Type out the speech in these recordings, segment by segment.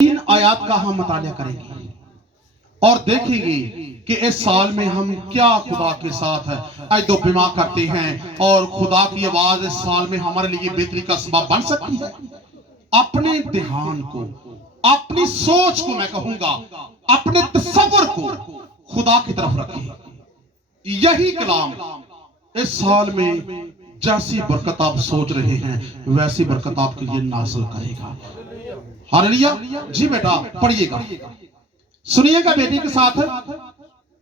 तीन आयत का हम मुताला करेंगे और देखेंगे कि इस साल में हम क्या खुदा के साथ अहद बिमा करते हैं और खुदा की आवाज इस साल में हमारे लिए बेहतरी का सबब बन सकती है। अपने ध्यान को, अपनी सोच को, मैं कहूंगा अपने तसव्वुर को खुदा की तरफ रखें। यही कलाम इस साल में जैसी बरकत आप सोच रहे हैं वैसी बरकत आपके लिए नाज़िल करेगा। हालेलुया। जी बेटा पढ़िएगा, सुनिएगा बेटी के साथ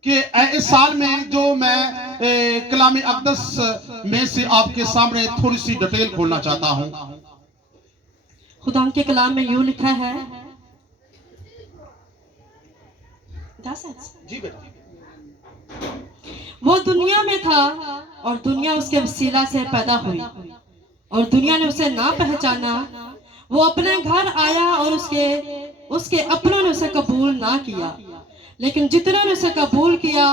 कि इस साल में जो मैं कलाम अक़दस में से आपके सामने थोड़ी सी डिटेल खोलना चाहता हूं। खुदा के कलाम में यूं लिखा है, जी बेटा, वो दुनिया में था और दुनिया उसके वसीला से पैदा हुई और दुनिया ने उसे ना पहचाना। वो अपने घर आया और उसके अपनों ने उसे कबूल ना किया, लेकिन जितनों ने उसे कबूल किया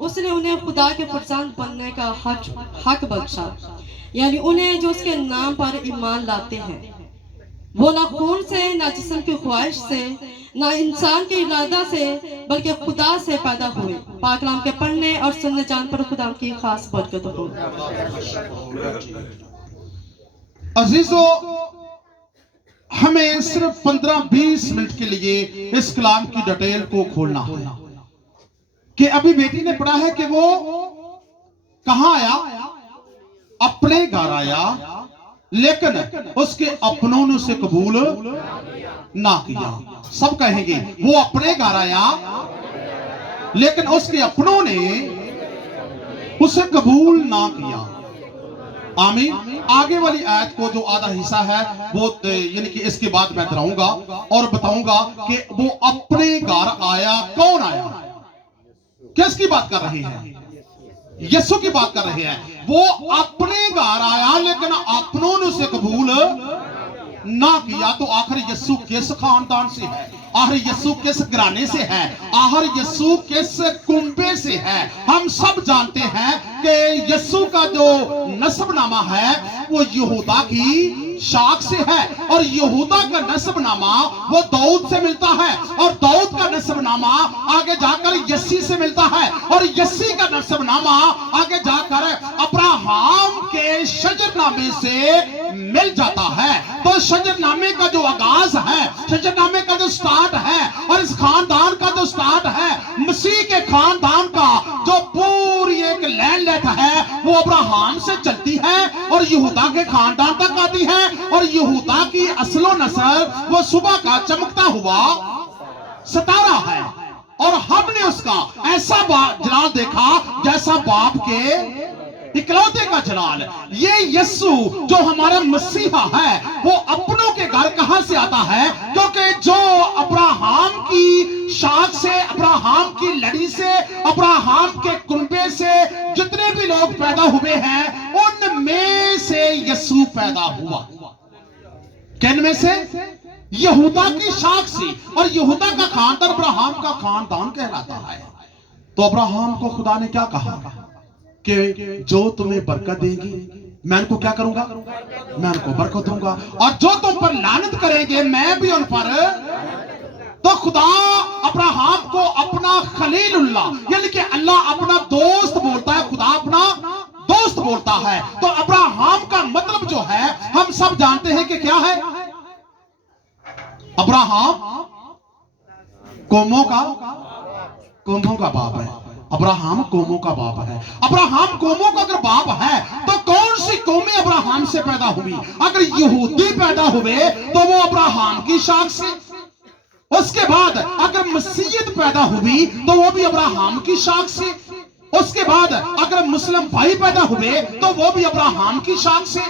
उसने उन्हें खुदा के फरजांद बनने का हक बख्शा, यानी उन्हें जो उसके नाम पर ईमान लाते हैं। वो ना खून से, ना जिस्म की ख्वाहिश से, ना इंसान की इरादा से, बल्कि खुदा से पैदा हुए। पाक कलाम के पढ़ने और सुनने जान पर खुदा की खास बरकत हो। अजीजों, हमें सिर्फ 15-20 मिनट के लिए इस कलाम की डिटेल को खोलना है कि अभी बेटी ने पढ़ा है कि वो कहां आया, अपने घर आया, लेकिन उसके अपनों ने उसे कबूल ना किया। सब कहेंगे वो अपने घर आया लेकिन उसके अपनों ने उसे कबूल ना किया। आमीन। आगे वाली आयत को जो आधा हिस्सा है वो यानी कि इसके बाद मैं दोहराऊंगा और बताऊंगा कि वो अपने घर आया। कौन आया, किसकी बात कर रहे हैं? यीशु की बात कर रहे हैं। वो अपने घर आया लेकिन अपनों ने उसे कबूल ना किया। तो आखिर यीशु किस खानदान से है, आखिर यीशु किस घराने से है, आखिर यीशु किस कुंबे से है? हम सब जानते हैं कि यीशु का जो नस्बनामा है वो यहूदा की शाख से है और यहूदा का नस्बनामा वो दाऊद से मिलता है और दाऊद का नस्बनामा आगे जाकर यस्सी से मिलता है और यस्सी का नस्बनामा आगे जाकर अब्राहम के शजरनामे से मिल जाता है। तो शजरनामे का जो आगाज है, शजरनामे का जो स्टार्ट है और इस खानदान का जो स्टार्ट है, मसीह के खानदान का जो पूरी एक लैंड लेथ है वो अब्राहम से चलती है और यहूदा के खानदान तक आती है और यहूदा की असलो नस्ल वो सुबह का चमकता हुआ सितारा है। और हमने उसका ऐसा जलाल देखा जैसा बाप के इकलौते का जलाल। ये यीशु जो हमारा मसीहा है वो अपनों के घर कहां से आता है? क्योंकि जो अब्राहम की शाख से, अब्राहम की लड़ी से, अब्राहम के कुंबे से जितने भी लोग पैदा हुए हैं उनमें से यीशु पैदा हुआ। किन में से? यहूदा की शाख से। और यहूदा का खानदान अब्राहम का खानदान कहलाता है। तो अब्राहम को खुदा ने क्या कहा कि जो तुम्हें बरकत देंगी मैं उनको क्या करूंगा? मैं उनको बरकत दूंगा, और जो तुम पर लानत करेंगे मैं भी उन पर। तो खुदा अब्राहम को अपना खलीलुल्लाह यानी कि अल्लाह अपना दोस्त बोलता है, खुदा अपना दोस्त बोलता है। तो अब्राहम का मतलब जो है हम सब जानते हैं कि क्या है? अब्राहम कौमों का बाप है। अब्राहम कौमों का बाप है। अब्राहम कौमों का अगर बाप है तो कौन सी कौमें अब्राहम से पैदा हुई? अगर यहूदी पैदा हुए तो वो अब्राहम की शाख से। उसके बाद अगर मसीहियत पैदा हुई तो वो भी अब्राहम की शाख से। उसके बाद अगर मुस्लिम भाई पैदा हुए तो वो भी अब्राहम की शाख से।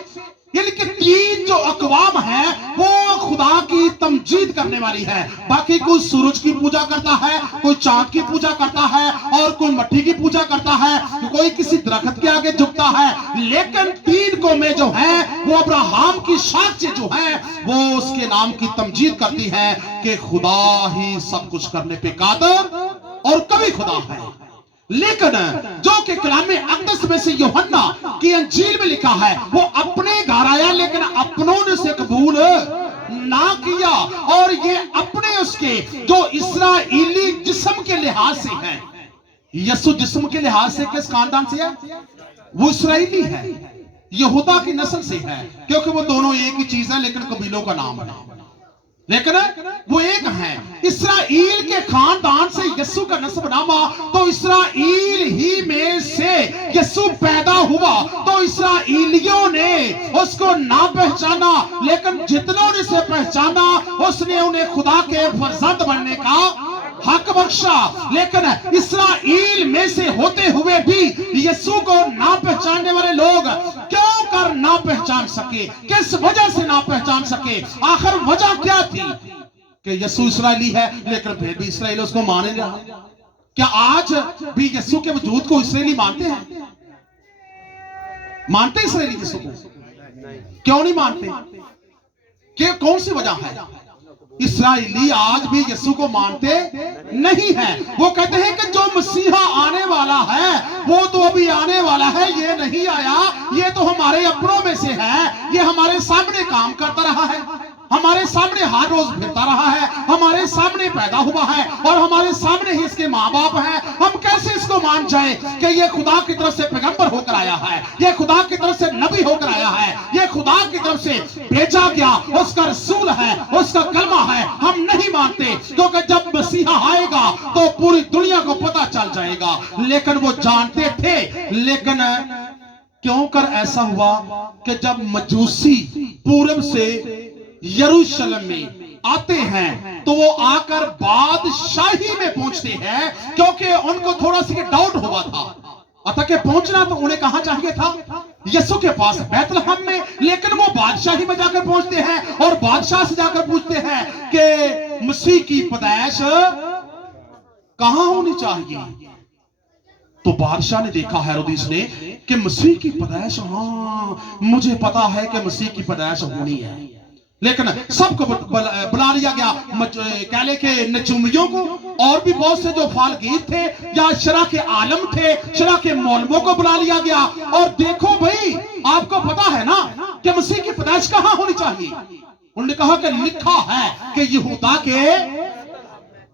यानी कि तीन जो अकवाम है वो खुदा की तमजीद करने वाली है। बाकी कोई सूरज की पूजा करता है, कोई चांद की पूजा करता है और कोई मट्टी की पूजा करता है, कोई किसी दरख्त के आगे झुकता है, लेकिन तीन कौमें जो हैं वो अब्राहम की शाख से जो है वो उसके नाम की तमजीद करती है कि खुदा ही सब कुछ करने पे कादिर और कभी खुदा है। लेकिन जो कि कलाम अक़दस में से यूहन्ना की अंजील में लिखा है वो अपने घर आया लेकिन अपनों ने उसे कबूल نہ کیا، اور یہ اپنے اس کے جو اسرائیلی جسم کے لحاظ سے ہے. یسوع جسم کے لحاظ سے کس خاندان سے ہے؟ وہ اسرائیلی ہے، یہودا کی نسل سے ہے، کیونکہ وہ دونوں ایک ہی چیز ہے لیکن قبیلوں کا نام ہے، لیکن وہ ایک ہیں. اسرائیل کے خاندان سے یسوع کا نسب نامہ، تو اسرائیل ہی میں سے یسوع پیدا ہوا، تو اسرائیلیوں نے اس کو نہ پہچانا، لیکن جتنوں نے اسے پہچانا اس نے انہیں خدا کے فرزند بننے کا حق بخشا. لیکن اسرائیل میں سے ہوتے ہوئے بھی یسوع کو نہ پہچاننے والے لوگ کیوں کر نہ پہچان سکے؟ کس وجہ سے نہ پہچان سکے؟ آخر وجہ کیا تھی؟ کہ یسوع اسرائیلی ہے لیکن پھر بھی اسرائیل اس کو مان نہیں رہا. کیا آج بھی یسوع کے وجود کو اسرائیلی مانتے ہیں؟ مانتے اسرائیلی یسوع کو؟ کیوں نہیں مانتے؟ کہ کون سی وجہ ہے؟ اسرائیلی آج بھی یسوع کو مانتے نہیں ہیں. وہ کہتے ہیں کہ جو مسیحا آنے والا ہے وہ تو ابھی آنے والا ہے، یہ نہیں آیا، یہ تو ہمارے اپنوں میں سے ہے، یہ ہمارے سامنے کام کرتا رہا ہے، ہمارے سامنے ہر روز پھرتا رہا ہے، ہمارے سامنے پیدا ہوا ہے، اور ہمارے سامنے ہی اس کے ماں باپ ہیں. ہم کیسے اس کو مان جائیں کہ یہ خدا کی طرف سے پیغمبر ہو کر آیا ہے، یہ خدا کی طرف سے نبی ہو کر آیا ہے، یہ خدا کی طرف سے بھیجا گیا اس کا رسول ہے، اس کا کلمہ ہے؟ ہم نہیں مانتے، کیونکہ جب مسیحا آئے گا تو پوری دنیا کو پتہ چل جائے گا. لیکن وہ جانتے تھے. لیکن کیوں کر ایسا ہوا کہ جب مجوسی پورب سے یروشلم میں آتے ہیں تو وہ آ کر بادشاہی میں پہنچتے ہیں، کیونکہ ان کو تھوڑا سی ڈاؤٹ ہوا تھا. اتا کہ پہنچنا تو انہیں کہاں چاہیے تھا؟ یسوع کے پاس بیت لحم میں. لیکن وہ بادشاہی میں جا کر پہنچتے ہیں اور بادشاہ سے جا کر پوچھتے ہیں کہ مسیح کی پیدائش کہاں ہونی چاہیے؟ تو بادشاہ نے دیکھا ہیرودیس نے کہ مسیح کی پیدائش، ہاں مجھے پتا ہے کہ مسیح کی پیدائش ہونی ہے. لیکن سب کو بلا لیا گیا، کہلے کے نجومیوں کو، اور بھی بہت سے جو فالگیر تھے یا شرح کے عالم تھے، شرح کے مولموں کو بلا لیا گیا. اور دیکھو بھئی، آپ کو پتا ہے نا کہ مسیح کی پیدائش کہاں ہونی چاہیے؟ انہوں نے کہا کہ لکھا ہے کہ یہودا کے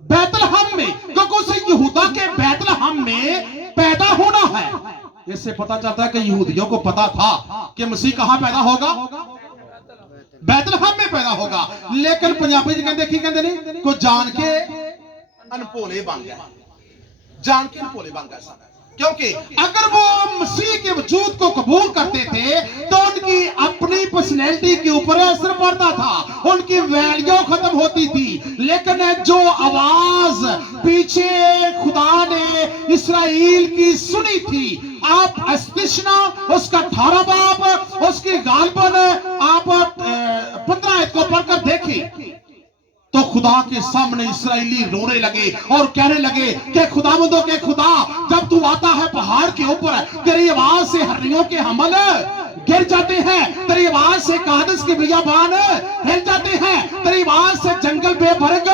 بیت لحم میں، کیونکہ اسے یہودا کے بیت لحم میں پیدا ہونا ہے. اس سے پتا چلتا ہے کہ یہودیوں کو پتا تھا کہ مسیح کہاں پیدا ہوگا؟ بیت لحم میں پیدا ہوگا. لیکن پنجابی جی کہندے کی کہندے نہیں، کو جان کے انپولے بن گیا، جان کے انپولے بن گیا. کیونکہ اگر وہ مسیح کے وجود کو قبول کرتے تھے تو ان کی اپنی پرسنالٹی کے اوپر اثر پڑتا تھا، ان کی ویلیو ختم ہوتی تھی. لیکن جو آواز پیچھے خدا نے اسرائیل کی سنی تھی، آپ استشنا اس کا 18 باب اس کی غالباً آپ 15 آیت کو پڑھ کر دیکھیں تو خدا کے سامنے اسرائیلی رونے لگے اور کہنے لگے کہ خداوندوں کے خدا، جب تو آتا ہے پہاڑ کے اوپر، تیری آواز سے ہرنیوں کے حمل گر جاتے ہیں، تیری آواز سے قادس کے بیابان ہل جاتے ہیں، تیری آواز سے جنگل بے برگ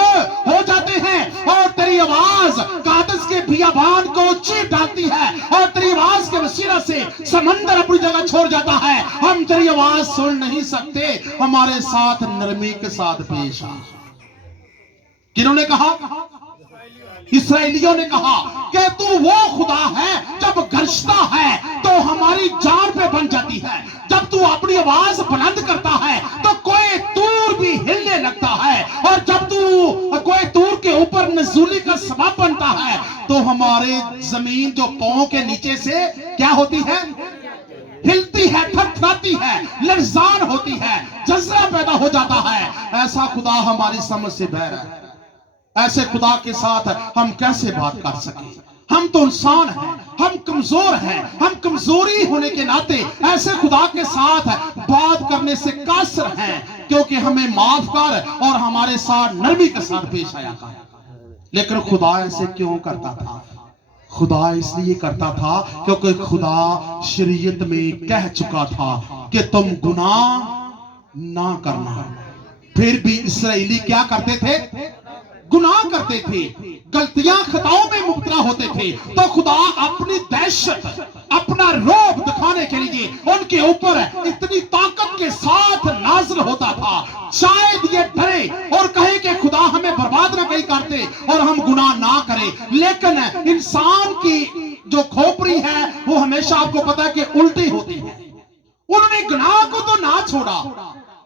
ہو جاتے ہیں، اور تیری آواز قادس کے بیابان کو چیر ڈالتی ہے، اور تیری آواز کے وسیلہ سے سمندر اپنی جگہ چھوڑ جاتا ہے. ہم تیری آواز سن نہیں سکتے، ہمارے ساتھ نرمی کے ساتھ پیش آ. کنہوں نے کہا؟ اسرائیلیوں نے کہا کہ تو وہ خدا ہے جب گرجتا ہے تو ہماری جان پہ بن جاتی ہے، جب تو اپنی آواز بلند کرتا ہے تو کوئی تور بھی ہلنے لگتا ہے، اور جب تو کوئی تور کے اوپر نزولی کا سبب بنتا ہے تو ہمارے زمین جو پاؤں کے نیچے سے کیا ہوتی ہے؟ ہلتی ہے، تھرتھراتی ہے، لرزان ہوتی ہے، جزرہ پیدا ہو جاتا ہے. ایسا خدا ہماری سمجھ سے باہر ہے. ایسے خدا کے ساتھ ہم کیسے بات کر سکیں؟ ہم تو انسان ہیں، ہم کمزور ہیں، ہم کمزوری ہونے کے ناطے ایسے خدا کے ساتھ بات کرنے سے قاصر ہیں، کیونکہ ہمیں معاف کر اور ہمارے ساتھ نرمی کے ساتھ پیش آیا کر. لیکن خدا ایسے کیوں کرتا تھا؟ خدا اس لیے کرتا تھا کیونکہ خدا شریعت میں کہہ چکا تھا کہ تم گناہ نہ کرنا. پھر بھی اسرائیلی کیا کرتے تھے؟ گناہ کرتے تھے، غلطیاں خطاؤں میں مبتلا ہوتے تھے. تو خدا اپنی دہشت، اپنا رعب دکھانے کے لیے ان کے اوپر اتنی طاقت کے ساتھ نازل ہوتا تھا. شاید یہ नहीं करते और हम गुनाह ना करें, लेकिन इंसान की जो खोपड़ी है वो हमेशा आपको पता है कि उल्टी होती है। उन्होंने गुनाह को तो ना छोड़ा,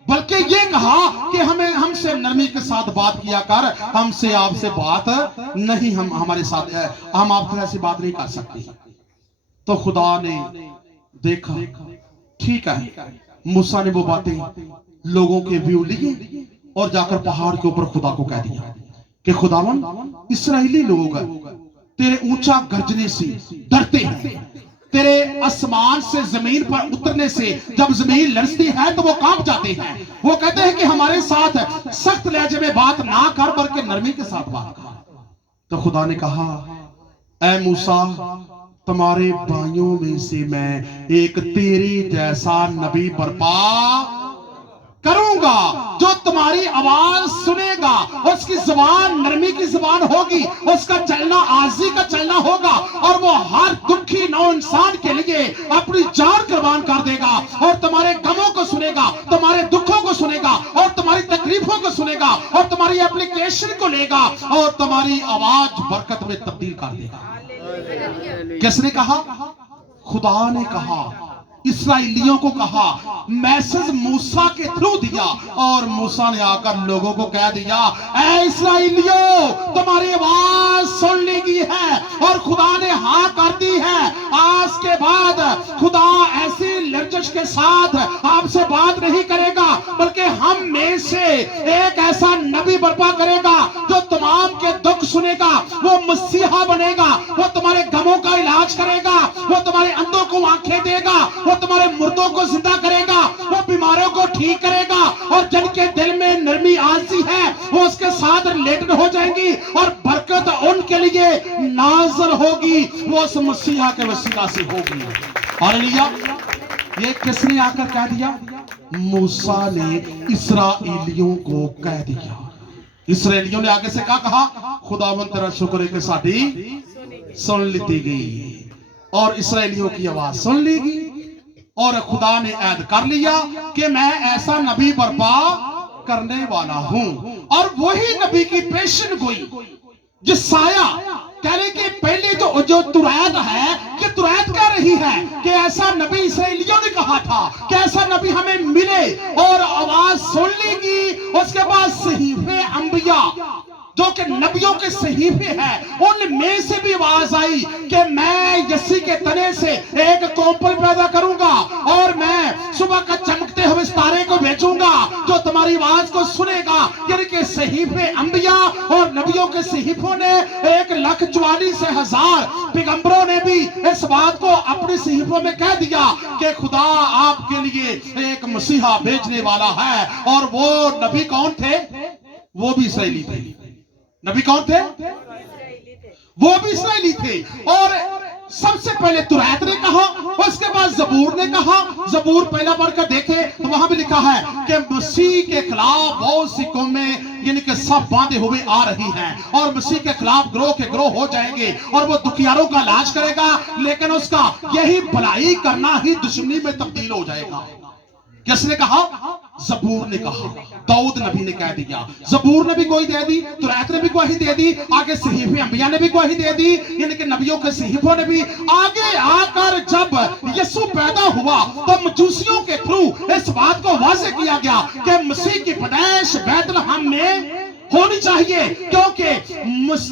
बल्कि ये कहा कि हमें हमसे नरमी के साथ बात किया कर, हमसे आपसे बात नहीं, हम हमारे साथ है, हम आपसे ऐसी बात नहीं कर सकते। तो खुदा ने देखा, ठीक है, मूसा ने वो बातें लोगों के व्यू लिए और जाकर पहाड़ के ऊपर खुदा को कह दिया कि खुदावन, इस्राएली लोग तेरे ऊंचा गरजने से डरते हैं, तेरे आसमान से जमीन पर उतरने से जब जमीन लरजती है तो वो कांप जाते हैं। वो कहते हैं कि हमारे साथ सख्त लहजे में बात ना कर, बल्कि नरमी के साथ बात कर। तो खुदा ने कहा, ऐ मूसा, तुम्हारे भाइयों में से मैं एक तेरे जैसा नबी बर्पा करूंगा, जो तुम्हारी आवाज सुनेगा, उसकी जुबान नरमी की जुबान होगी, उसका चलना आजी का चलना होगा, और वो हर दुखी नौ इंसान के लिए अपनी जान कुर्बान कर देगा, और तुम्हारे गमों को सुनेगा, तुम्हारे दुखों को सुनेगा, और तुम्हारी तकलीफों को सुनेगा, और तुम्हारी एप्लीकेशन को लेगा, और तुम्हारी आवाज बरकत में तब्दील कर देगा। किसने कहा? खुदा ने कहा, इस्राएलियों को कहा, मैसेज मूसा के थ्रू दिया, और मूसा ने आकर लोगों को कह दिया, ऐ इस्राएलियों, तुम्हारी आवाज सुन ली गई है और खुदा ने हाँ कर दी है। आज के बाद खुदा ऐसी लर्जिश के साथ आपसे बात नहीं करेगा, बल्कि हम में से एक ऐसा नबी बर्पा करेगा जो तमाम के दुख सुनेगा, वो मसीहा बनेगा, वो तुम्हारे गमों का इलाज करेगा, वो तुम्हारे अंधों को आंखें देगा, वो तुम्हारे मुर्दों को जिंदा करेगा, वो बीमारों को ठीक करेगा, और जिनके दिल में नरमी आलसी है वो उसके साथ रिलेटेड हो जाएंगी, और बरकत उनके लिए नाज़िल होगी, वो उस मसीहा के वसीला से होगी। हालेलुया। ये किसने आकर कह दिया? मूसा ने इस्राएलियों को कह दिया। इस्राएलियों ने आगे से क्या कहा? खुदावंद तेरा शुक्र है कि साडी सुन ली गई, और इस्राएलियों की आवाज सुन ली गई, और खुदा ने ऐद कर लिया कि मैं ऐसा नबी बर्पा करने वाला हूं। और वही नबी की पेशन गोई जिसाया कहने के पहले जो तुरैत है, कि तुरैत कह रही है कि ऐसा नबी इस्राएलियों ने कहा था कि ऐसा नबी हमें मिले, और आवाज सुन लेगी। उसके बाद सहीफे अंबिया जो कि नबियों के सहीफे हैं, उनमें से भी आवाज आई कि मैं यसी के तने से एक कौपल पैदा करूंगा, और मैं सुबह का चमकते हुए तारे को भेजूंगा जो तुम्हारी आवाज को सुनेगा। यानी कि सहीफे अंबिया और नबियों के सहीफों ने 1,44,000 पैगंबरों ने भी इस बात को अपने सहीफों में कह दिया कि खुदा आपके लिए एक मसीहा भेजने वाला है। और वो नबी कौन थे? वो भी इस्राएली थे। नबी कौन थे? वो भी इस्राएली थे। और सबसे पहले तुरैत ने कहा, उसके बाद जबूर ने कहा। जबूर पहला पढ़कर देखे तो वहां भी लिखा है कि मसीह के खिलाफ बहुत सी कौमें यानी कि सब बांधे हुए आ रही हैं, और मसीह के खिलाफ ग्रोह के ग्रोह हो जाएंगे, और वो दुखियारों का इलाज करेगा, लेकिन उसका यही भलाई करना ही दुश्मनी में तब्दील हो जाएगा। किसने कहा? जबूर ने कहा। दाऊद नबी ने कह दिया, जबूर ने भी गवाही दे दी, तुरैत ने भी गवाही दे दी, आगे सहीफे अंबिया ने भी गवाही दे दी, यानी कि नबियों के सहीफों ने भी। आगे आकर जब यीशु पैदा हुआ तो मजूसियों के थ्रू इस बात को वाज़ेह किया गया कि मसीह की पैदाइश बैतलहम में होनी चाहिए, क्योंकि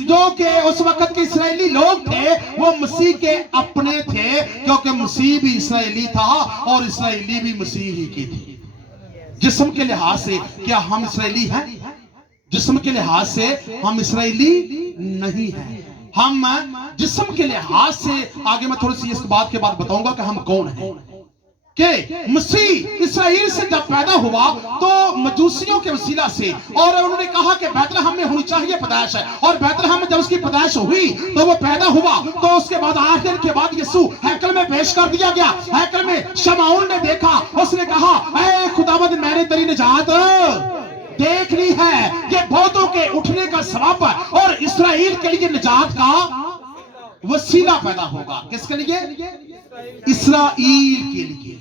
जो के उस वक्त के इस्राएली लोग थे वो मसीह के अपने थे, क्योंकि मसीह भी इस्राएली था और इस्राएली भी मसीह ही की थी। जिस्म के लिहाज से क्या हम इस्राएली हैं? जिस्म के लिहाज से हम इस्राएली नहीं हैं। हम जिस्म के लिहाज से, आगे मैं थोड़ी सी इस बात के बाद बताऊंगा कि हम कौन हैं। कि मसीह इस्राएल से जब पैदा हुआ तो मजूसियों के वसीला से, और उन्होंने कहा कि बैतलहम में होनी चाहिए पैदाइश है, और बैतलहम में जब उसकी पैदाइश हुई तो वो पैदा हुआ, तो उसके बाद 8 दिन के बाद यीशु हैकल में पेश कर दिया गया। हैकल में शमाउल ने देखा, उसने कहा, ऐ खुदावंद मैंने तेरी निजात देख ली है, ये बहुतों के उठने का सबब और इस्राएल के लिए निजात का वसीला पैदा होगा। किसके लिए? इस्राएल के लिए।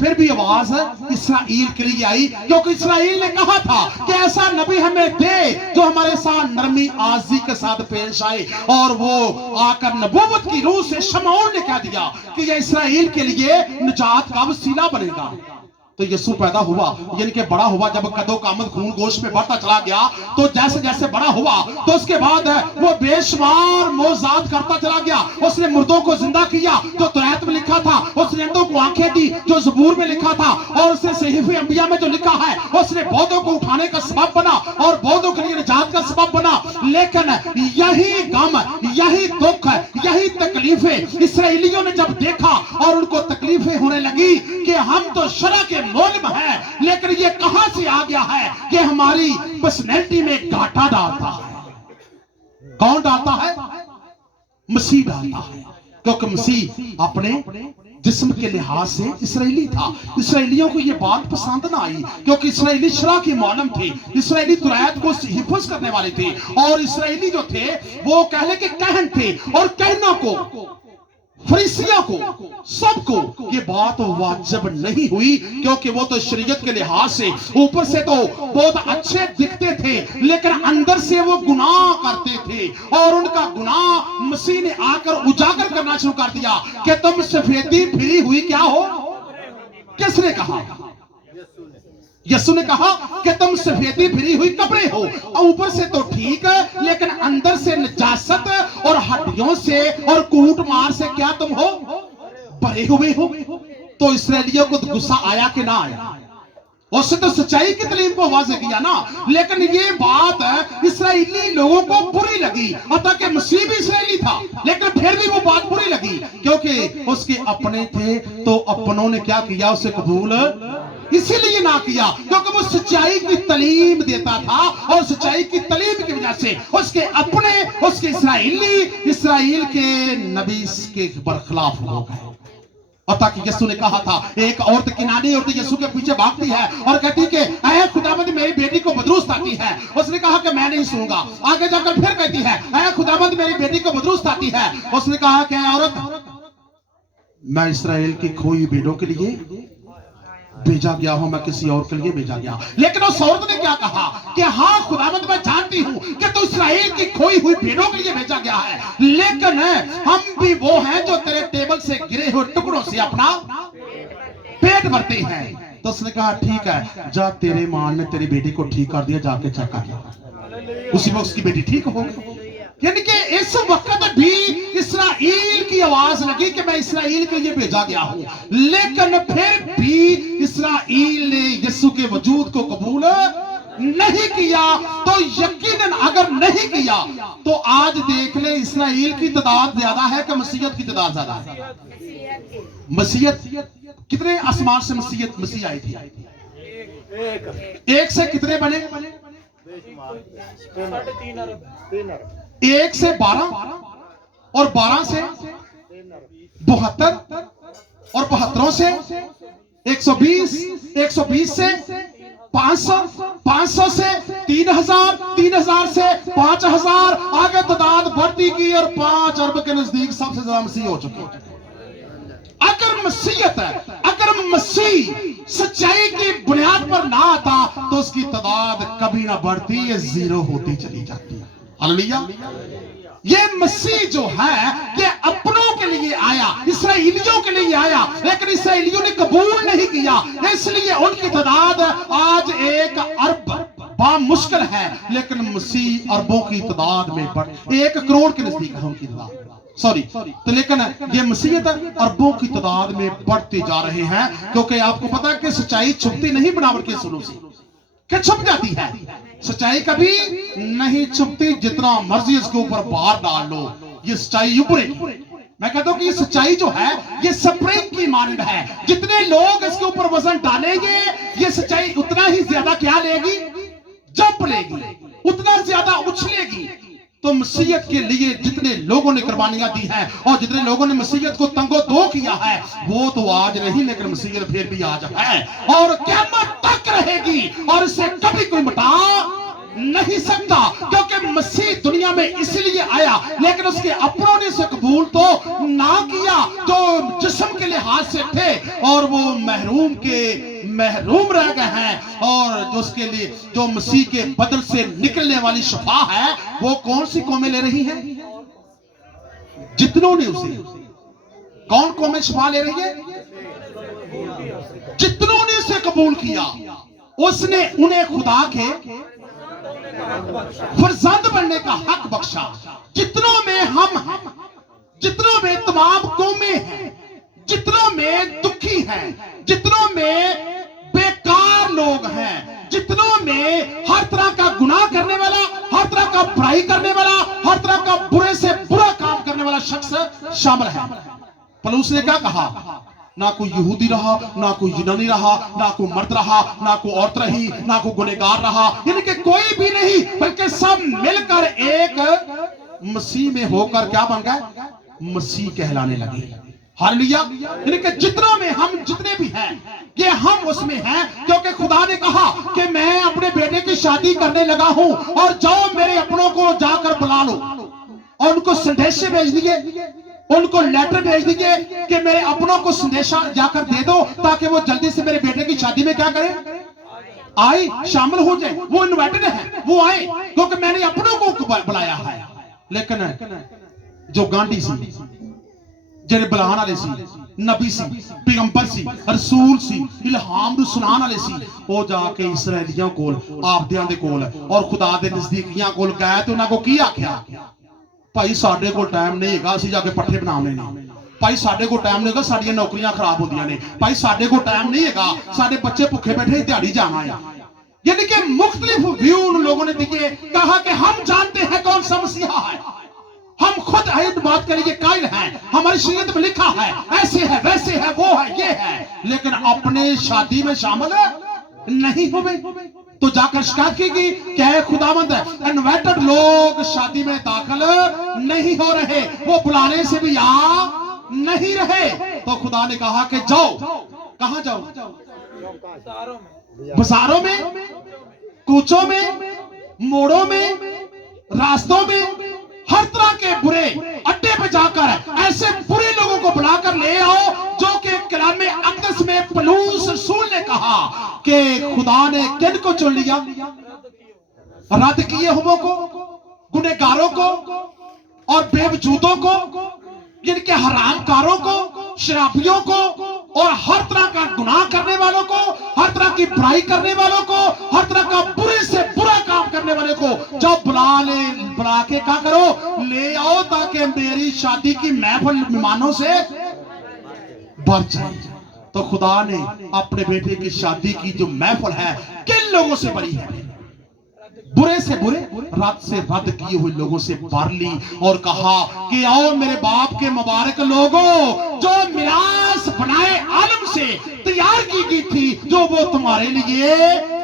फिर भी आवाज इसराइल के लिए आई, क्योंकि इसराइल ने कहा था कि ऐसा नबी हमें दे जो हमारे साथ नरमी आजी के साथ पेश आए। और वो आकर नबूवत की रूह से शमौन ने कह दिया कि यह इसराइल के लिए निजात का वसीला बनेगा। तो यीशु पैदा हुआ, यानी कि बड़ा हुआ। जब कदो कामद खून गोश्त में बढ़ता चला गया, तो जैसे जैसे बड़ा हुआ तो उसके बाद वो बेशुमार मौजाद करता चला गया। उसने मुर्दों को जिंदा किया जो तौरात में लिखा था, उसने अंधों को आंखें दी जो ज़बूर में लिखा था, और उसने सहीफे अंबिया में जो लिखा है उसने बौद्धों को उठाने का सबब बना और बौद्धों के लिए निजात का सबब बना। लेकिन यही गम, यही दुख, यही तकलीफें इसराइलियों ने जब देखा और उनको तकलीफें होने लगी कि हम तो शरअ के मोल में है, लेकिन ये कहां से आ गया है कि हमारी पर्सनैलिटी में घाटा डालता है। कौन डालता है? मसीह डालता है, क्योंकि मसीह अपने जिस्म के लिहाज से इसराइली था। इसराइलियों को ये बात पसंद ना आई, क्योंकि इसराइली शरअ के मालूम थे, इसराइली तौरात को हिफ्ज करने वाले थे, और इसराइली जो थे वो कहले के कहन थे, और कहना को फरीसियों को सबको ये बात वाजिब नहीं हुई, क्योंकि वो तो शरीयत के लिहाज से ऊपर से तो बहुत अच्छे दिखते थे, लेकिन अंदर से वो गुनाह करते थे। और उनका गुनाह मसीह ने आकर उजागर करना शुरू कर दिया कि तुम सफेदी फिरी हुई क्या हो। किसने कहा? यीशु ने कहा कि तुम सफेदी फिरी हुई कपड़े हो, और ऊपर से तो ठीक है, लेकिन अंदर से नजासत और हड्डियों से और कूट मार से क्या तुम हो? भरे हुए हो। तो इसराइलियों को गुस्सा आया कि ना आया? उससे तो सच्चाई की तालीम को वाज़ेह किया ना, लेकिन ये बात इसराइली लोगों को बुरी लगी। अतः कि मसीह भी इसराइली था, लेकिन फिर भी वो बात बुरी लगी, क्योंकि उसके अपने थे, तो अपनों ने क्या किया? उसे कबूल इसीलिए ना किया क्योंकि वो सच्चाई की तालीम देता था, और सच्चाई की तालीम की वजह से उसके अपने, उसके इसराइल के नबी के बरखिलाफ हो गए। और ताकि यीशु ने कहा था, एक औरत किनारी औरत यीशु के पीछे भागती है और कहती कि ऐ खुदावंद मेरी बेटी को बदरूस्त आती है। उसने कहा कि मैं नहीं सुनूंगा। आगे जाकर फिर कहती है, ऐ खुदावंद मेरी बेटी को बदरूस्त आती है। उसने कहा कि औरत, मैं इसराइल की खोई भेड़ों के लिए भेजा गया हूं, मैं किसी और के लिए भेजा गया। लेकिन उस औरत ने क्या कहा कि हाँ खुदावंद, मैं जानती हूं कि तू इसराइल की खोई हुई भेड़ों के लिए भेजा गया है, लेकिन हम भी वो हैं जो तेरे टेबल से गिरे हुए टुकड़ों से अपना पेट भरते हैं। तो उसने कहा ठीक है, जा, तेरे मां ने तेरी बेटी को ठीक कर दिया, जाके चेक कर लिया। उसी वक्त उसकी बेटी ठीक हो गई। यानी कि इस वक्त भी इसराइल की आवाज लगी कि मैं इसराइल के लिए भेजा गया हूं, लेकिन फिर भी इसराइल ने यीशु के वजूद को कबूल नहीं किया। तो यकीनन अगर नहीं किया तो आज देख ले, इसराइल की तादाद ज्यादा है कि मसीहत की तादाद ज्यादा है? मसीहत कितने आसमान से मसीह आई थी? एक से कितने बने? 1 से 12 और 12 से 72 और 72 से 120, 120 से 500, 500 से 3000, 3000 से 5000, आगे तादाद बढ़ती की और 5 अरब के नजदीक सबसे ज्यादा मसीह हो चुके। अगर मसीहत है, अगर मसीह सच्चाई की बुनियाद पर ना आता तो उसकी तादाद कभी ना बढ़ती, ये जीरो होती चली जाती है। हालेलुया। ये मसीह जो है कि अपनों के लिए आया, इसराइलियों के लिए आया, लेकिन इसराइलियों ने कबूल नहीं किया, इसलिए उनकी तादाद आज 1 अरब बामुश्किल है, लेकिन मसीह अरबों की तादाद में 1 करोड़ के नजदीक है उनकी तादाद। सॉरी, तो लेकिन ये मसीहत अरबों की तादाद में बढ़ते जा रहे हैं, क्योंकि आपको पता है कि सच्चाई छुपती नहीं बनावट के सुलूक से, क्या छुप जाती है। सच्चाई कभी नहीं छुपती, जितना मर्जी इसके ऊपर बाहर डाल लो ये सच्चाई उभरेगी। मैं कहता हूं कि ये सच्चाई जो है ये स्प्रिंग की मानद है, जितने लोग इसके ऊपर वजन डालेंगे ये सच्चाई उतना ही ज्यादा क्या लेगी? जंप लेगी, उतना ज्यादा उछलेगी। तो मसीहत के लिए जितने लोगों ने कुर्बानियां दी हैं और जितने लोगों ने मसीहत को तंगो दो किया है, वो तो आज नहीं, लेकिन मसीहत फिर भी आज है और क़यामत तक रहेगी और इसे कभी कोई मिटा नहीं सकता, क्योंकि मसीह दुनिया में इसलिए आया, लेकिन उसके अपनों ने इसे कबूल तो ना किया, जो जिस्म के लिहाज से थे, और वो महरूम रह गए हैं। और जो उसके लिए जो मसीह के बदल से निकलने वाली शफा है, वो कौन सी कौमें ले रही हैं? जितनों ने उसे, कौन कौमें शफा ले रही है? जितनों ने उसे कबूल किया, उसने उन्हें खुदा के फरजंद बनने का हक बख्शा। जितनों में हम हैं, जितनों में तमाम कौमें हैं, जितनों में दुखी हैं, जितनों में बेकार लोग हैं, जितनों में हर तरह का गुनाह करने वाला, हर तरह का बुराई करने वाला, हर तरह का बुरे से बुरा काम करने वाला शख्स शामिल है। पौलुस ने क्या कहा? ना कोई यहूदी रहा, ना कोई यूनानी रहा, ना कोई मर्द रहा, ना कोई औरत रही, ना कोई गुनहगार रहा, यानी कि कोई भी नहीं, बल्कि सब मिलकर एक मसीह में होकर क्या बन गए? मसीह कहलाने लगे। हालेलुया। यानी कि जितनों में हम जितने भी हैं, ये हम उसमें हैं, क्योंकि खुदा ने कहा कि मैं अपने बेटे की शादी करने लगा हूं, और जाओ मेरे अपनों को जाकर बुला लो, और उनको संदेश भेज दिए, उनको लेटर भेज दीजिए कि मेरे अपनों को संदेशा जाकर दे दो, ताकि वो जल्दी से मेरे बेटे की शादी में क्या करें? आए, शामिल हो जाए। वो इनवाइटेड है, वो आए, क्योंकि मैंने अपनों को बुलाया है। लेकिन जो गांधी सी, ਜਿਹੜੇ ਬੁਲਾਉਣ ਵਾਲੇ ਸੀ, ਨਬੀ ਸੀ, ਪੈਗੰਬਰ ਸੀ, ਰਸੂਲ ਸੀ, ਇਲਹਾਮ ਨੂੰ ਸੁਣਾਉਣ ਵਾਲੇ ਸੀ, ਉਹ ਜਾ ਕੇ ਇਸرائیਲੀਆਂ ਕੋਲ, ਆਪਦਿਆਂ ਦੇ ਕੋਲ ਔਰ ਖੁਦਾ ਦੇ ਨਜ਼ਦੀਕੀਆਂ ਕੋਲ ਗਏ ਤੇ ਉਹਨਾਂ ਕੋ ਕੀ ਆਖਿਆ? ਭਾਈ ਸਾਡੇ ਕੋਲ ਟਾਈਮ ਨਹੀਂ ਹੈਗਾ, ਅਸੀਂ ਜਾ ਕੇ ਪੱਠੇ ਬਣਾਉਣੇ ਨੇ। ਭਾਈ ਸਾਡੇ ਕੋਲ ਟਾਈਮ ਨਹੀਂ ਹੈਗਾ, ਸਾਡੀਆਂ ਨੌਕਰੀਆਂ ਖਰਾਬ ਹੁੰਦੀਆਂ ਨੇ। ਭਾਈ ਸਾਡੇ ਕੋਲ ਟਾਈਮ नहीं ਹੈਗਾ, ਸਾਡੇ ਬੱਚੇ ਭੁੱਖੇ ਬੈਠੇ ਦਿਹਾੜੀ जाना है। यानी कि मुख्तलिफ व्यू उन लोगों ने दिए। कहा कि हम जानते हैं कौन सा मसीहा है, हम खुद आयत बात के लिए कायल हैं, हमारी शरीयत में लिखा है ऐसे है, वैसे है, वो है, ये है, लेकिन अपने शादी में शामिल नहीं हुए। तो जाकर शिकायत की क्या है? खुदावंद इनवाइटेड लोग शादी में दाखिल नहीं हो रहे, वो बुलाने से भी आ नहीं रहे। तो खुदा ने कहा कि जाओ। कहां जाओ? बाजारों में, कूचों में, मोड़ों में, रास्तों में, हर तरह के बुरे अड्डे पे जाकर ऐसे बुरे लोगों को बुलाकर ले आओ, जो कि कलाम अक़दस में पौलुस रसूल ने कहा कि खुदा ने किन को चुन लिया? रद्द किए हुओं को, गुनहगारों को और बेवजूदों को, जिनके हरामकारों को, शराबियों को, और हर तरह का गुनाह करने वालों को, हर तरह की बुराई करने वालों को, हर तरह का बुरे से बुरा काम करने वाले को जब बुला के क्या करो? ले आओ, ताकि मेरी शादी की महफिल मेहमानों से भर जाए। तो खुदा ने अपने बेटे की शादी की जो महफिल है, किन लोगों से भरी है? बुरे से बुरे, रद्द से रद्द किए हुए लोगों से भर ली, और कहा कि आओ मेरे बाप के मुबारक लोगों, जो मिरास बनाए आलम से तैयार की गई थी, जो वो तुम्हारे लिए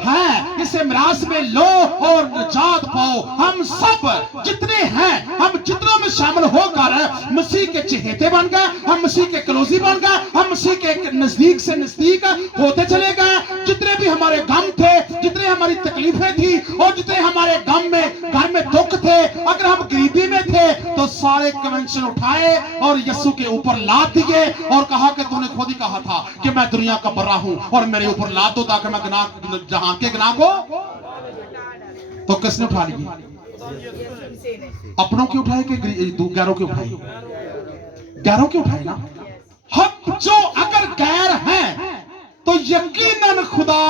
है, इसे मिरास में लो और निजात पाओ। हम सब जितने हैं, हम जितनों में शामिल होकर मसीह के चहेते बन गए, हम मसीह के कलोसी बन गए, हम मसीह के नजदीक से नजदीक होते चले गए। जितने भी हमारे गम थे, जितने हमारी तकलीफें थी, और जितने हमारे गम में, घर में दुख थे, अगर हम गरीबी में थे, तो सारे कन्वेंशन उठाए और यीशु के ऊपर लाद दिए, और कहा कि तूने खुद ही कहा था कि मैं दुनिया का बर्रा हूं, और मेरे ऊपर लाद दो, ताकि मैं जहां के गुनाह को। तो किसने उठा लिए? अपनों के उठाए कि गैरों के उठाए? गैरों के उठाए ना। हम जो अगर गैर हैं, तो यकीनन खुदा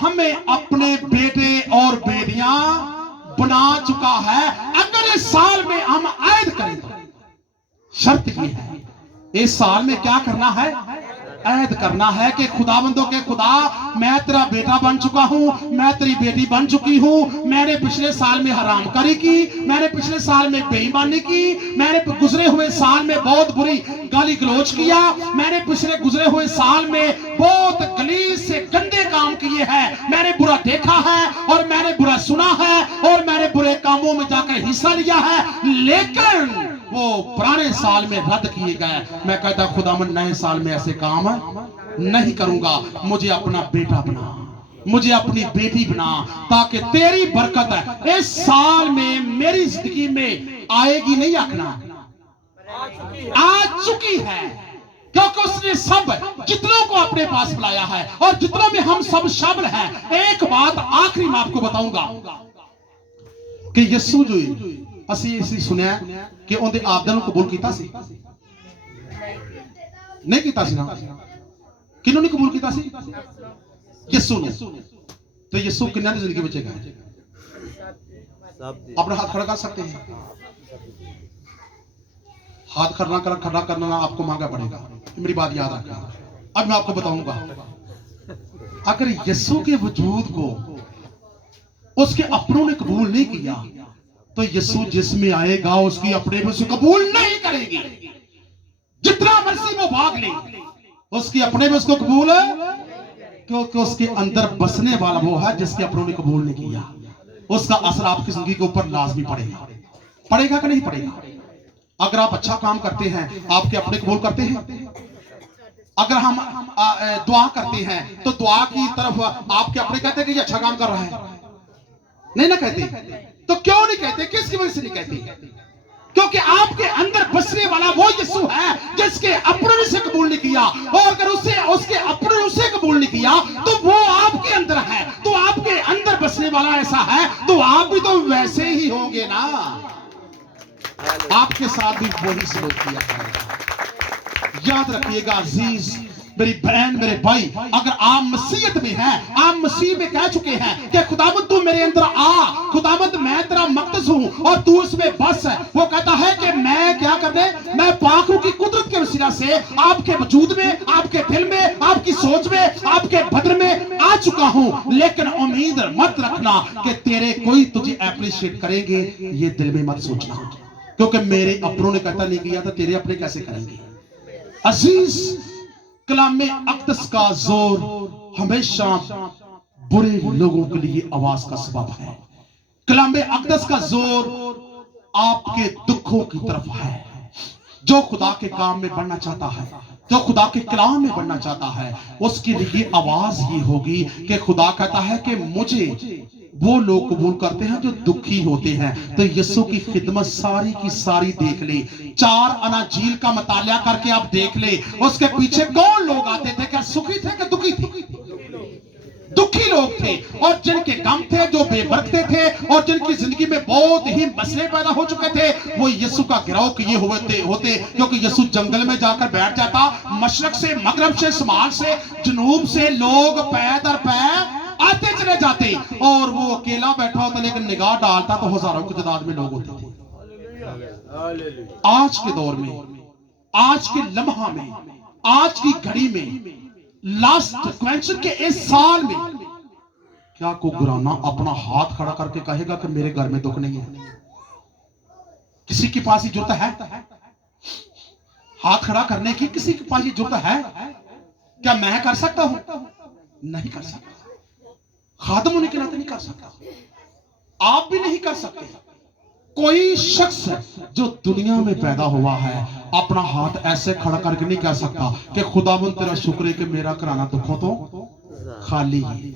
हमें अपने बेटे और बेटियां बना चुका है। अगर इस साल में हम ऐद करें, तो शर्त ये है, इस साल में क्या करना है? ऐद करना है कि खुदाबंदों के खुदा, मैं तेरा बेटा बन चुका हूं, मैं तेरी बेटी बन चुकी हूं। मैंने पिछले साल में हरामकारी की, मैंने पिछले साल में बेईमानी की, मैंने गुजरे हुए साल में बहुत बुरी गाली गलौज किया, मैंने पिछले गुजरे हुए साल में बहुत गलीज से गंदे काम किए हैं। मैंने बुरा देखा है, और मैंने बुरा सुना है, और मैंने बुरे कामों में जाकर हिस्सा लिया है, लेकिन वो पुराने साल में रद्द किए गए। मैं कहता खुदा, मैं नए साल में ऐसे काम नहीं करूंगा, मुझे अपना बेटा बना। मुझे अपनी बेटी बना, ताकि तेरी बरकत इस साल में मेरी जिंदगी में आएगी नहीं आखना, आ चुकी है, क्योंकि उसने सब जितनों को अपने पास बुलाया है और जितनों में हम सब शामिल हैं। एक बात आखिरी मैं आपको बताऊंगा कि यीशु जो ਅਸੀਂ ਸੁਣਿਆ ਕਿ ਉਹਦੇ ਆਬਦਾਂ ਨੂੰ ਕਬੂਲ ਕੀਤਾ ਸੀ, ਨਹੀਂ ਕੀਤਾ ਸੀ ਨਾ? ਕਿਹਨੂੰ ਨਹੀਂ ਕਬੂਲ ਕੀਤਾ ਸੀ? ਯਿਸੂ ਨੇ। ਤੇ ਯਿਸੂ ਕਿੰਨਾਂ ਦੀ ਜ਼ਿੰਦਗੀ ਵਿੱਚ ਹੈਗਾ? अपना हाथ खड़ा कर सकते हैं? हाथ खड़ा करना आपको मांगा पड़ेगा, मेरी बात याद रखना। अब मैं आपको बताऊंगा, अगर यीशु के वजूद को उसके अपनों ने कबूल नहीं किया तो यीशु जिसमें आएगा उसकी अपने में से कबूल नहीं करेगी। जितना मर्जी वो भाग ले, उसकी अपने में उसको कबूल है, क्योंकि उसके अंदर बसने वाला वो है जिसके अपनों ने कबूल नहीं किया। उसका असर आपकी जिंदगी के ऊपर लाजमी पड़ेगा। पड़ेगा कि नहीं पड़ेगा? अगर आप अच्छा काम करते हैं, आपके अपने कबूल करते हैं। अगर हम दुआ करते हैं तो दुआ की तरफ आपके अपने कहते हैं कि ये अच्छा काम कर रहा है, नहीं ना कहते? तो क्यों नहीं कहते? किसकी वजह से नहीं कहते? क्योंकि आपके अंदर बसने वाला वो यीशु है जिसके अपने ने उसे कबूल नहीं किया, और अगर उसके अपने उसे कबूल नहीं किया तो वो आपके अंदर है। तो आपके अंदर बसने वाला ऐसा है तो आप भी तो वैसे ही होंगे ना, आपके साथ भी वही सलूक किया जाएगा। याद रखिएगा अजीज, मेरी बहन, मेरे भाई, अगर आप मसीहत में हैं, आप मसीह में कह चुके हैं कि खुदावंद तू मेरे अंदर आ, खुदावंद मैं तेरा मकदस हूं और तू उसमें बस है। वो कहता है कि मैं क्या करने, मैं पाक रूह की कुदरत के वसीला से आपके वजूद में, आपके दिल में, आपकी सोच में, आपके बदन में आ चुका हूं। लेकिन उम्मीद मत रखना कि तेरे कोई तुझे एप्रिशिएट करेंगे, ये दिल में मत सोचना, क्योंकि मेरे अपनों ने कहता नहीं किया तो तेरे अपने कैसे करेंगे? अजीज, कलामे अक़दस का जोर हमेशा बुरे लोगों के लिए आवाज का सबब है। कलामे अक़दस का जोर आपके दुखों की तरफ है। जो खुदा के काम में बढ़ना चाहता है, जो खुदा के कलाम में बढ़ना चाहता है, उसके लिए आवाज ये होगी कि खुदा कहता है कि मुझे वो लोग कबूल करते हैं जो दुखी होते हैं। तो यीशु की खिदमत सारी की सारी देख ले, 4 अनाजील का मुताला करके आप देख ले, उसके पीछे कौन लोग आते थे? क्या सुखी थे कि दुखी थे? दुखी लोग थे, और जिनके गम थे, जो बेबरकते थे, और जिनकी जिंदगी में बहुत ही मसले पैदा हो चुके थे, वो यीशु का गिराव किए हुए होते। क्योंकि यीशु जंगल में जाकर बैठ जाता, मशरक से, मगरब से, शुमाल से, जनूब से लोग पै दर पै आते चले जाते, और वो अकेला बैठा होता, लेकिन निगाह डालता तो हजारों की तादाद में लोग होते थे। आज के दौर में, आज के लम्हा में, आज की घड़ी में, लास्ट क्वेश्चन के इस साल में, क्या को गुराना अपना हाथ खड़ा करके कहेगा कि मेरे घर में दुख नहीं है? किसी के पास ये जुर्त है हाथ खड़ा करने की? किसी के पास ये जुर्त है? क्या मैं कर सकता हूं? नहीं कर सकता। खादम होने के नाते नहीं कर सकता, आप भी नहीं कर सकते। कोई शख्स जो दुनिया में पैदा हुआ है अपना हाथ ऐसे खड़ा करके नहीं कह सकता कि खुदावंद तेरा शुक्र है कि मेरा घराना दुखों तो खाली है।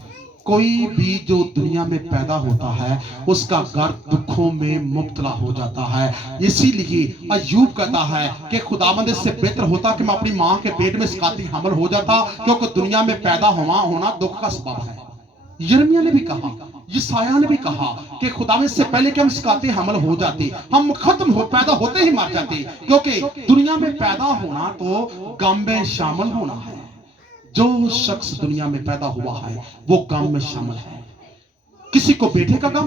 कोई भी जो दुनिया में पैदा होता है उसका घर दुखों में मुब्तला हो जाता है। इसीलिए अय्यूब कहता है कि खुदावंद इससे बेहतर होता कि मैं अपनी मां के पेट में सकाती हमल हो जाता, क्योंकि दुनिया में पैदा होना दुख का सबब है। यिर्मयाह ने भी कहा, यशायाह ने भी कहा कि खुदावंद से पहले कि हम सकाते हमल हो जाते, हम खत्म हो पैदा होते ही मर जाते, क्योंकि दुनिया में पैदा होना तो गम में शामिल होना है। जो शख्स दुनिया में पैदा हुआ है वो गम में शामिल है। किसी को बेटे का गम,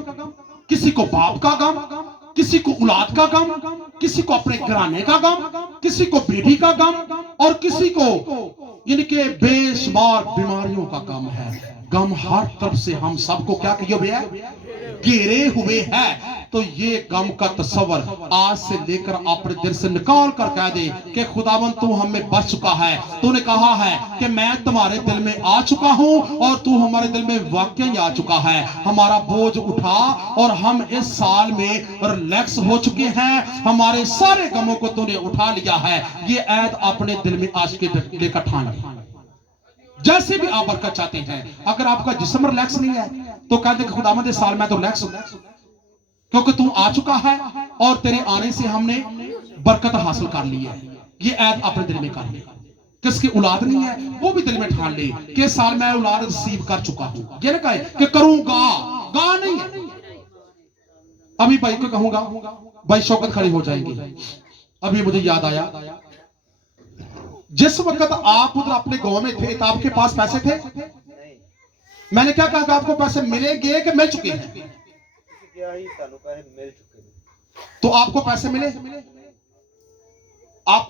किसी को बाप का गम, किसी को औलाद का गम, किसी को अपने घराने का गम, किसी को बेटी का गम, और किसी को यानी कि बेशुमार बीमारियों का गम है। गम हर तरफ से हम सबको क्या किए हुए है? घेरे हुए है। तो ये गम का तस्वर आज से लेकर अपने दिल से निकाल कर कह दे कि खुदावंद तू हमें बच चुका है। तूने कहा है कि मैं तुम्हारे दिल में आ चुका हूं और तू हमारे दिल में वाकई आ चुका है। हमारा बोझ उठा और हम इस साल में रिलैक्स हो चुके हैं। हमारे सारे गमों को तूने उठा लिया है। ये ऐद अपने दिल में आज के लेकर ठान ले। जैसे भी आप बरकत चाहते हैं, अगर आपका जिस्म रिलैक्स नहीं है तो कहते कि खुदावंद इस साल मैं तो रिलैक्स हूं, क्योंकि तू आ चुका है और तेरे आने से हमने बरकत हासिल कर ली है। ये ऐद अपने दिल में कर ले। किसकी औलाद नहीं है वो भी दिल में ठान ले कि इस साल मैं औलाद रिसीव कर चुका हूं। ये ना कहे कि करूंगा, गा नहीं है। अभी भाई को कहूंगा, भाई शौकत खड़ी हो जाएंगी। अभी मुझे याद आया, जिस वक्त आप उधर अपने गांव में थे तो आपके पास पैसे थे? मैंने क्या कहा कि आपको पैसे मिलेंगे कि मिल चुके हैं? तो आपको पैसे मिले? आप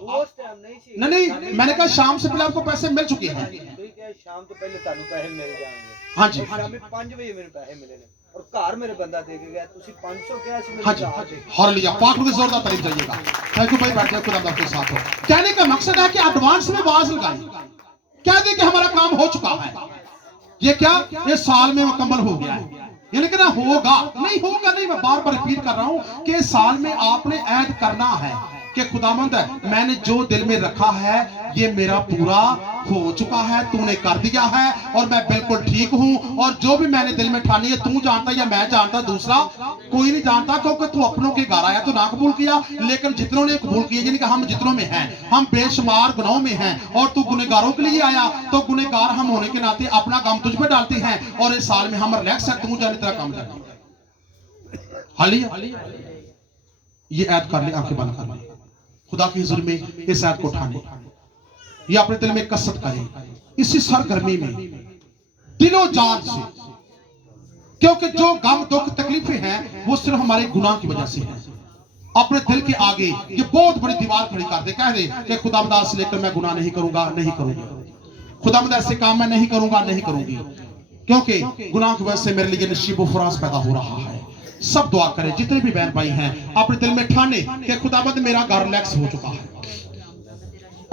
नहीं, मैंने कहा शाम से पहले आपको पैसे मिल चुके हैं। शाम तो पहले तानू पैसे मिल जाएंगे। हाँ जी, शाम 5 बजे मेरे पैसे मिले ने और घर मेरे बंदा दे के गया, तुसी 500 कैश मिल हाँ जी, हालेलुया, पाक के जोरदार तारीफ जाइएगा। थैंक यू भाई, बैठ जाओ, खुदा आपके साथ हो। कहने का मकसद है कि एडवांस में आवाज लगाई, कह दे कि हमारा काम हो चुका है। ये क्या, ये साल में मुकम्मल हो गया है। ये लेकिन होगा नहीं, मैं बार बार रिपीट कर रहा हूं कि साल में आपने ऐद करना है कि खुदावंद मैंने जो दिल में रखा है ये मेरा पूरा हो चुका है, तूने कर दिया है और मैं बिल्कुल ठीक हूं। और जो भी मैंने दिल में ठानी है, तू जानता या मैं जानता, दूसरा कोई नहीं जानता, क्योंकि तू अपनों के घर आया तो ना कबूल किया, लेकिन जितनों ने कबूल किया, यानी कि हम जितनों में हैं, हम बेशुमार गुनाहों में हैं और तू गुनहगारों के लिए आया, तो गुनहगार हम होने के नाते अपना काम तुझ पे डालते हैं और इस साल में हम रिलैक्स है, तू जाने तेरा काम जाने। हालिया ये ऐद कर ले, आंखें बंद कर ले, खुदा की हुजूर में इस ऐद को उठाने, ये अपने दिल में कसरत करें इसी सरगर्मी में दिलो जान से, क्योंकि जो गम दुख तकलीफें हैं वो सिर्फ हमारे गुनाह की वजह से है। अपने दिल के आगे ये बहुत बड़ी दीवार खड़ी कर दे, कह दे कि खुदावंद से लेकर मैं गुनाह नहीं करूंगा, नहीं करूंगी, खुदावंद ऐसे काम मैं नहीं करूंगा, नहीं करूंगी, क्योंकि गुनाह की वजह से मेरे लिए नशीब फराज पैदा हो रहा है। सब दुआ करें, जितने भी बहन भाई हैं अपने दिल में ठाने कि खुदावंद मेरा घर रिलैक्स हो चुका है।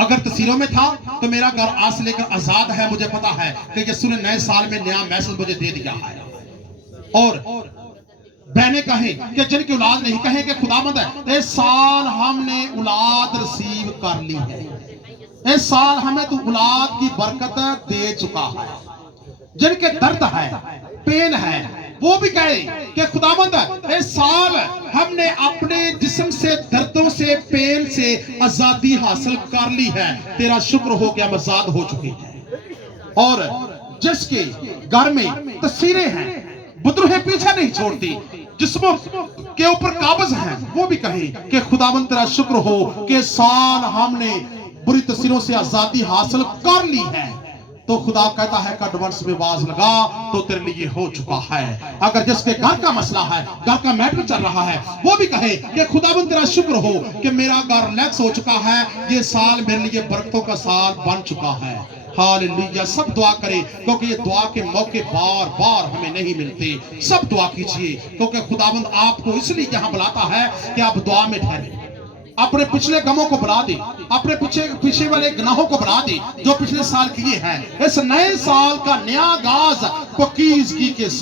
अगर तस्वीरों में था तो मेरा घर आज से लेकर आजाद है। मुझे पता है कि यीशु ने नए साल में नया मैसेज मुझे दे दिया है। और बहनें कहें कि जिनकी औलाद नहीं, कहें कि खुदावंद है इस साल हमने औलाद रिसीव कर ली है, इस साल हमें तो औलाद की बरकत दे चुका है। जिनके दर्द है, पेन है, वो भी कहे कि खुदावंद इस साल हमने अपने जिस्म से, दर्दों से, पेन से आजादी हासिल कर ली है, तेरा शुक्र हो गया, हम आजाद हो चुके हैं। और जिसके घर में तस्वीरें हैं, बुजुर्ग पीछे नहीं छोड़ती, जिस्मों के ऊपर काबज हैं, वो भी कहे कि खुदावंद तेरा शुक्र हो कि साल हमने बुरी तस्वीरों से आजादी हासिल कर ली है। तो खुदा कहता है कि एडवांस में आवाज लगा तो तेरे लिए हो चुका है। अगर जिसके घर का मसला है, घर का मैटर चल रहा है, वो भी कहे कि खुदावंद तेरा शुक्र हो कि मेरा घर रिलैक्स हो चुका है, ये साल मेरे लिए बरकतों का साल बन चुका है। हालेलुया, सब दुआ करें, क्योंकि ये दुआ के मौके बार बार हमें नहीं मिलते। सब दुआ कीजिए, क्योंकि खुदावंद आपको इसलिए यहां बुलाता है कि आप दुआ में ठहरे, अपने पिछले गमों को भुला दे, अपने पीछे वाले गुनाहों को भुला दे जो पिछले साल किए हैं। इस नए साल का नया आगाज पाकीज़गी के